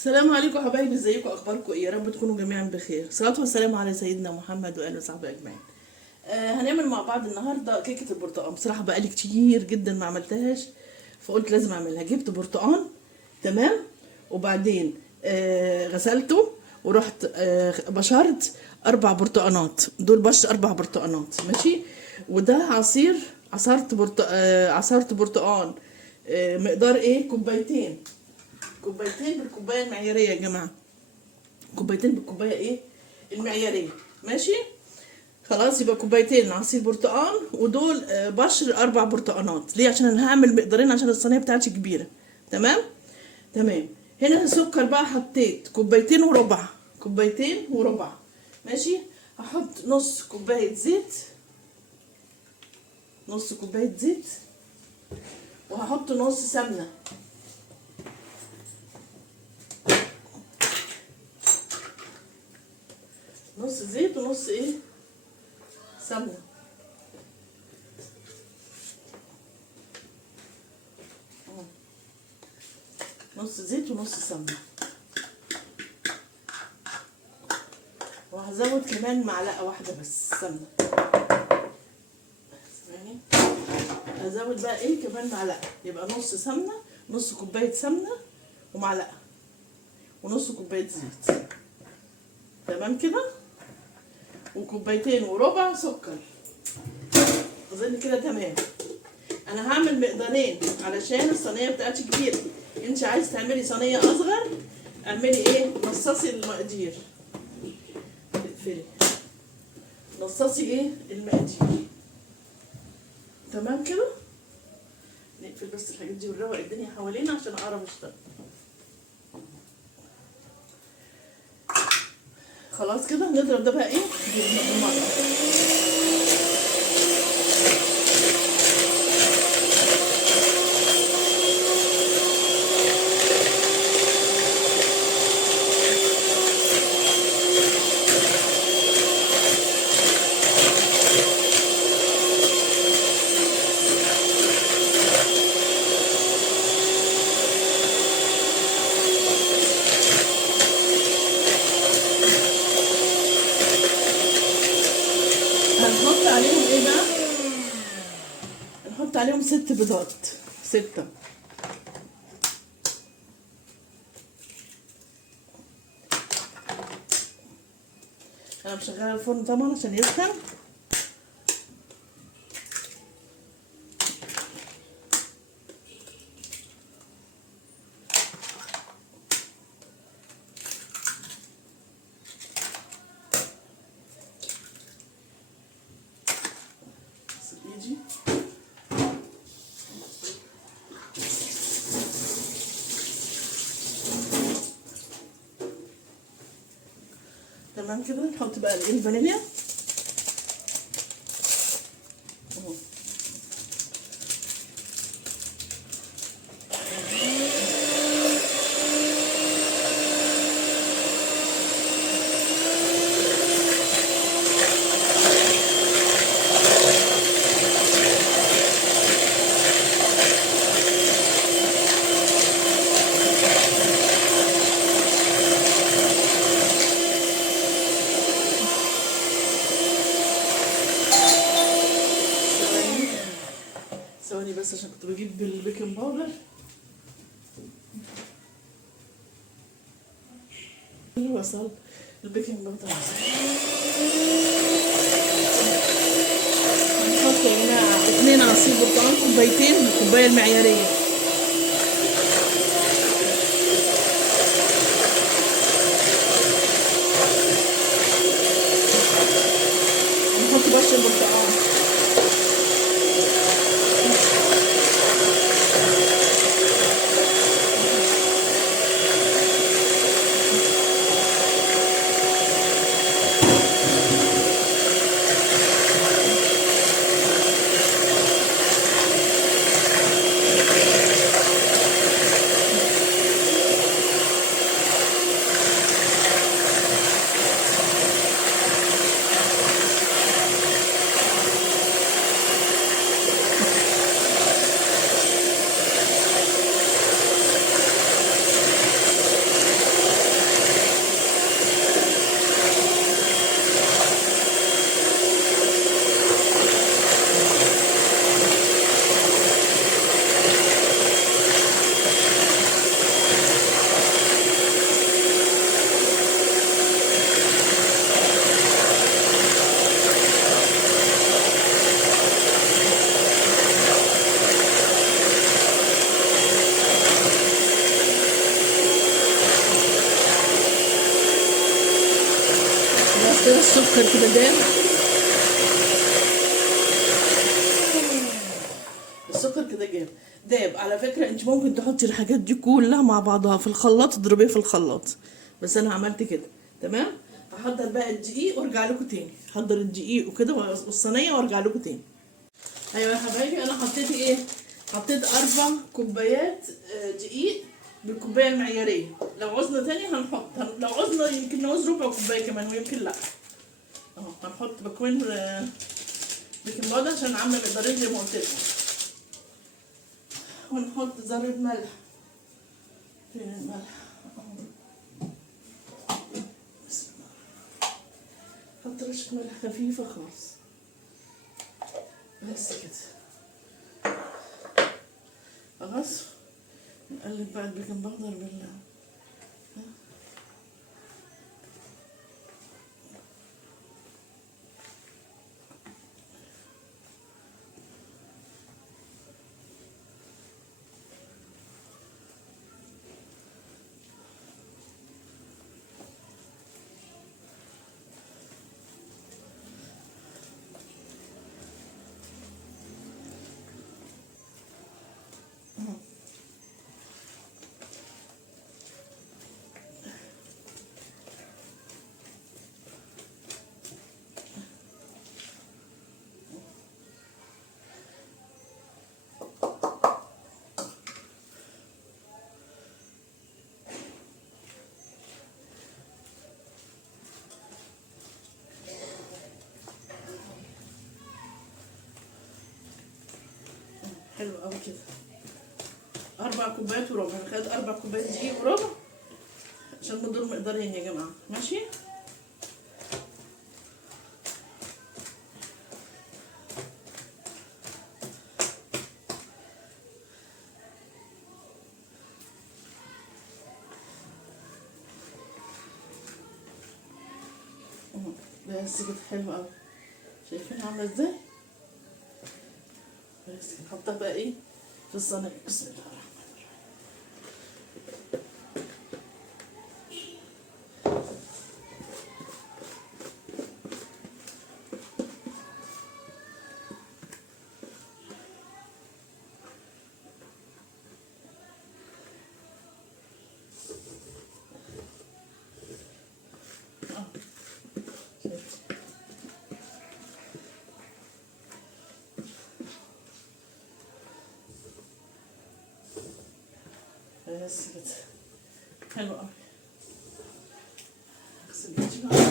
السلام عليكم يا حبايبي، ازيكم؟ اخباركم ايه؟ يا رب تكونوا جميعا بخير. صلاه والسلام على سيدنا محمد واله وصحبه اجمعين. هنعمل مع بعض النهارده كيكه البرتقال. بصراحه بقالي كتير جدا ما عملتهاش، فقلت لازم اعملها. جبت برتقال، تمام، وبعدين غسلته ورحت بشرت 4 برتقانات. دول بش 4 برتقانات، ماشي. وده عصير، عصرت برتقال. مقدار ايه؟ كوبايتين بالكوبايه المعياريه يا جماعه. كوبايتين بالكوبايه ايه المعياريه، ماشي. خلاص، يبقى كوبايتين عصير برتقال، ودول بشر 4 برتقانات. ليه؟ عشان انا هعمل مقدارين عشان الصينيه بتاعتي كبيره. تمام تمام. هنا السكر بقى حطيت كوبايتين وربع، ماشي. هحط نص كوبايه زيت، وهحط نص سمنه. نص زيت ونص ايه؟ سمنه. نص زيت ونص سمنه. وهزود كمان معلقه واحده بس سمنه. اسمعي، هزود بقى ايه كمان معلقه، يبقى نص سمنه، نص كوبايه سمنه ومعلقه، ونص كوبايه زيت. تمام كده. وكوبايتين وربع سكر. اظن كده تمام. انا هعمل مقدارين علشان الصينيه بتاعتي كبيره. انت عايز تعملي صينيه اصغر، اعملي ايه؟ نصصي المقادير. اقفلي، نصصي ايه المقادير. تمام كده. نقفل بس الحاجات دي ونروق الدنيا حوالينا عشان اعرف اشتغل. خلاص كده. نضرب ده بقى ايه بالمضرب. هنحط عليهم ايه بقى؟ هنحط عليهم 6 بيضات. 6. انا مشغله الفرن طبعا عشان يسخن. ايدي. تمام كده. نحط بقى الفانيليا اهو. ثواني بس عشان كنت بجيب البيكنج باودر. وصل البيكنج باودر. هنحط يا جماعه 2 عصير برتقال، كوبايتين بالكوبايه المعياريه. هنحط بشر برتقال. كده السكر كده داب. السكر كده داب. على فكرة انت ممكن تحطي الحاجات دي كلها مع بعضها في الخلاط، تضربيه في الخلاط، بس انا عملت كده. تمام. هحضر بقى الدقيق وارجع لكم تاني. هحضر الدقيق وكده والصينية وارجع لكم تاني. ايوه يا حبايبي، انا حطيت ايه؟ حطيت 4 كوبايات دقيق بالكوبايه المعياريه. لو عوزنا تاني هنحط، لو عوزنا يمكن نعوز ربع كوبايه كمان ويمكن لا. اهو هنحط باكوين بيكنج باودر عشان عامله مقدارين زي ما قلت لكم. ونحط ذره ملح. فين الملح؟ بسم الله. حط رشه ملح خفيفه خالص بس كده. خلاص نقلب بقى البيكنج باودر حلو قوي كده. 4 كوبايات وربع. انا خدت 4 كوبايات دقيق وربع عشان دول مقدارين يا جماعه. ماشي. بس كده حلو قوي. شايفين عامله ازاي؟ بس كده نحطها بقى ايه في الصينيه. بسم الله الرحمن الرحيم. بس كده حلو قوي. اغسل ايدي بقى.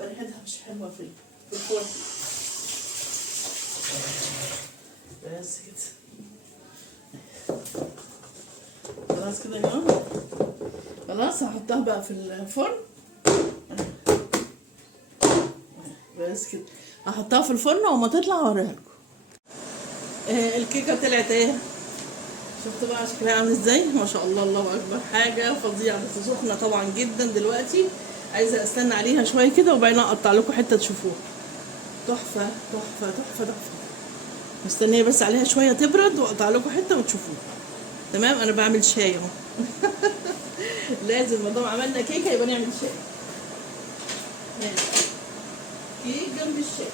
ريحتها مش حلوه في الفرن. بس كده خلاص كده يا جماعه. خلاص هحطها بقى في الفرن. بس كده هحطها في الفرن وما تطلع اوريها لكم. الكيكه طلعت ايه؟ شفتوا بقى شكلها عامل ازاي؟ ما شاء الله، الله اكبر، حاجه فظيعه. بس سخنه طبعا جدا دلوقتي. عايزه استنى عليها شويه كده وبعدين اقطع لكم حته تشوفوها. تحفه تحفه تحفه تحفه. مستنيه بس عليها شويه تبرد واقطع لكم حته وتشوفوها. تمام. انا بعمل شاي اهو. لازم ما دام عملنا كيكه يبقى نعمل شاي. ماشي. كيك جنب الشاي.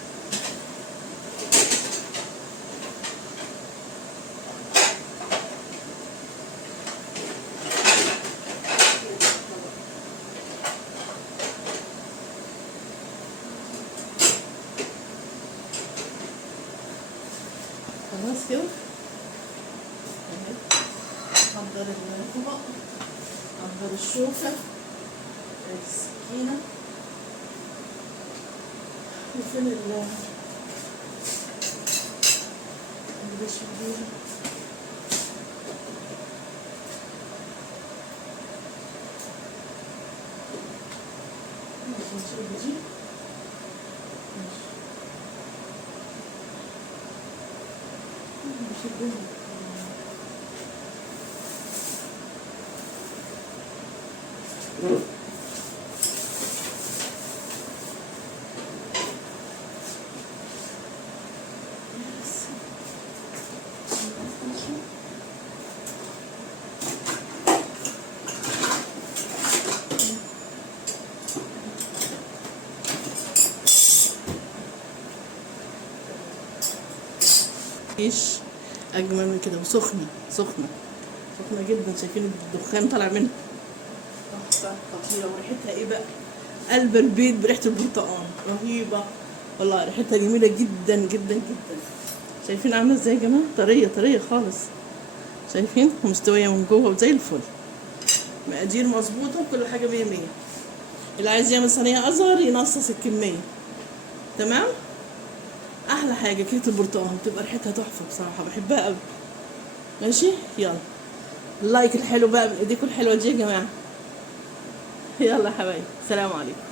خلاص كده. حضر الطبق، حضر الشوكة، السكينة، وفين البشاميل. ماشي نشيل دي. ماشي نشيل دي. مفيش اجمل من كده، وسخنه سخنه سخنه جدا، شايفين الدخان طالع منها، تحفه خطيره. وريحتها ايه بقى؟ قلب البيت بريحه البرتقال، رهيبه والله، ريحتها جميله جدا جدا جدا. شايفين عامله ازاي يا جماعه؟ طريه طريه خالص، شايفين؟ ومستويه من جوه وزي الفل، مقادير مظبوطه وكل حاجه 100 100. اللي عايز يعمل صينيه اصغر ينصص الكميه. تمام. احلى حاجه كيكه البرتقال، بتبقى ريحتها تحفه بصراحه، بحبها قوي. ماشي، يلا اللايك الحلو بقى من ايديكم الحلوه دي يا جماعه. يلا يا حبايبي، سلام عليكم.